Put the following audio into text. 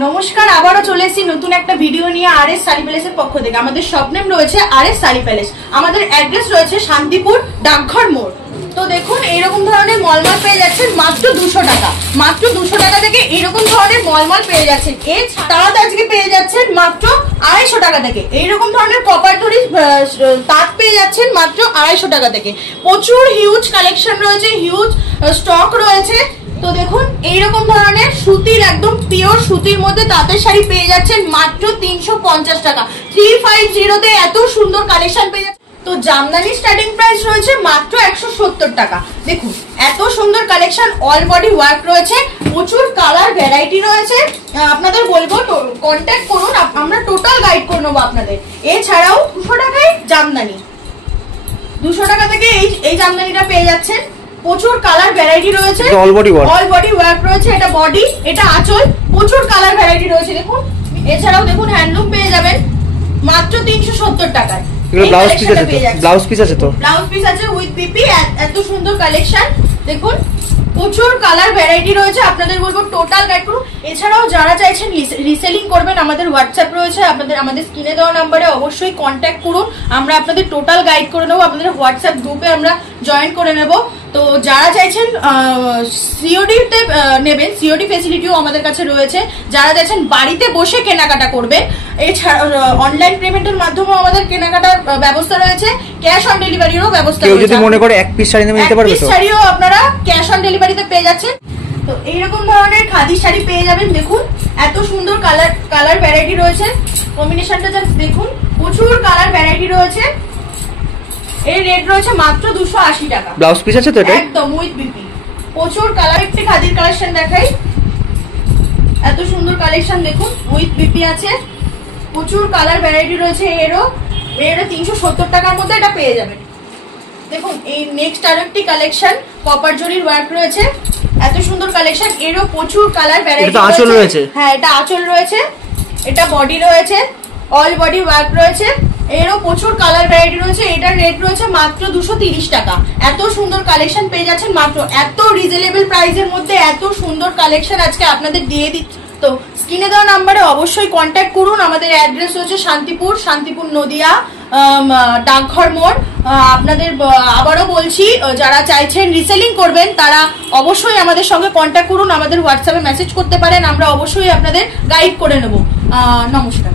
নমস্কার, আবারও চলে এসেছি নতুন একটা ভিডিও নিয়ে আরএস শাড়ি প্যালেসের পক্ষ থেকে। আমাদের শপ নেম রয়েছে আরএস শাড়ি প্যালেস। আমাদের অ্যাড্রেস রয়েছে শান্তিপুর ডাকঘর মোড়। তো দেখুন এইরকম ধরনের মলমল পেয়ে যাচ্ছেন মাত্র 200 টাকা। মাত্র 200 টাকা থেকে এইরকম ধরনের মলমল পেয়ে যাচ্ছেন। এছাড়াও আজকে পেয়ে যাচ্ছেন মাত্র 250 টাকা থেকে। এইরকম ধরনের প্রপার তৈরি তাঁত পেয়ে যাচ্ছেন মাত্র 250 টাকা থেকে। প্রচুর হিউজ কালেকশন রয়েছে, হিউজ স্টক রয়েছে। তো দেখুন এইরকম ধরনের সুতির, একদম পিওর সুতির মধ্যে তাঁতের শাড়ি পেয়ে যাচ্ছেন মাত্র 350 টাকা। 350 তে এত সুন্দর কালেকশন পেয়ে যাচ্ছেন। তো জামদানি স্টার্টিং প্রাইস রয়েছে মাত্র 170 টাকা। দেখুন এত সুন্দর কালেকশন, অল বডি ওয়ার্ক রয়েছে, প্রচুর কালার ভ্যারাইটি রয়েছে। আপনাদের বলবো কন্ট্যাক্ট করুন, আমরা টোটাল গাইড করে নেবো আপনাদের। এছাড়াও 200 টাকায় জামদানি, 200 টাকা থেকে এই জামদানিটা পেয়ে যাচ্ছেন। প্রচুর কালার ভ্যারাইটি রয়েছে, অল বডি ওয়ার্ক রয়েছে। এটা বডি, এটা আঁচল, প্রচুর কালার ভ্যারাইটি রয়েছে দেখুন। এছাড়াও দেখুন হ্যান্ডলুম পেয়ে যাবেন মাত্র 370 টাকায়। ব্লাউজ পিস আছে তো, ব্লাউজ পিস আছে উইথ পিপি। এত সুন্দর কালেকশন দেখুন, প্রচুর কালার ভ্যারাইটি রয়েছে। আপনাদের বলবো টোটাল গাইড করুন। এছাড়াও যারা চাইছেন রিসেলিং করবেন, আমাদের হোয়াটসঅ্যাপ রয়েছে, আমাদের স্ক্রিনে দেওয়া নাম্বারে অবশ্যই কন্ট্যাক্ট করুন। আমরা আপনাদের টোটাল গাইড করে নেবো, আপনাদের হোয়াটসঅ্যাপ গ্রুপে আমরা জয়েন করে নেব। তো যারা চাইছেন সিওডিতে নেবেন, সিওডি ফেসিলিটিও আমাদের কাছে রয়েছে। যারা চাইছেন বাড়িতে বসে কেনাকাটা করবেন, এছাড়া অনলাইন পেমেন্টের মাধ্যমেও আমাদের কেনাকাটার ব্যবস্থা রয়েছে, ক্যাশ অন ডেলিভারিরও ব্যবস্থা রয়েছে। যদি মনে করে এক পিস শাড়ি নিতে পারবে, এক পিস শাড়িও আপনারা ক্যাশ অন ডেলিভারিতে পেয়ে যাচ্ছেন। তো এইরকম ধরনের খাদি শাড়ি পেয়ে যাবেন। দেখুন এত সুন্দর কালার ভ্যারাইটি রয়েছে, কম্বিনেশনটা জাস্ট দেখুন, প্রচুর কালার ভ্যারাইটি রয়েছে। এর রেট রয়েছে মাত্র 280 টাকা। ব্লাউজ পিস আছে তো এটা, একদম উইথ বিপি। প্রচুর কালার, একটি খাদির কালেকশন দেখাই। এত সুন্দর কালেকশন দেখুন, উইথ বিপি আছে, প্রচুর কালার ভ্যারাইটি রয়েছে। এরও 370 টাকার মধ্যে এটা পেয়ে যাবেন। দেখুন এই নেক্সট আরেকটি কালেকশন, কপার জরির ওয়ার্ক রয়েছে। এত সুন্দর কালেকশন, এরও প্রচুর কালার ভ্যারাইটি রয়েছে। হ্যাঁ, এটা আঁচল রয়েছে, এটা বডি রয়েছে, অল বডি ওয়ার্ক রয়েছে। এরও প্রচুর কালার ভ্যারাইটি রয়েছে। এটার রেট রয়েছে মাত্র 230 টাকা। এত সুন্দর কালেকশন পেয়ে যাচ্ছেন মাত্র এত রিজনেবল প্রাইসের মধ্যে। এত সুন্দর কালেকশন আজকে আপনাদের দিয়ে দিচ্ছি। তো স্ক্রিনে দেওয়া নাম্বারে অবশ্যই কন্ট্যাক্ট করুন। আমাদের অ্যাড্রেস হচ্ছে শান্তিপুর নদিয়া ডাকঘর মোড়। আপনাদের আবারও বলছি, যারা চাইছেন রিসেলিং করবেন তারা অবশ্যই আমাদের সঙ্গে কন্ট্যাক্ট করুন, আমাদের হোয়াটসঅ্যাপে মেসেজ করতে পারেন, আমরা অবশ্যই আপনাদের গাইড করে নেব। নমস্কার।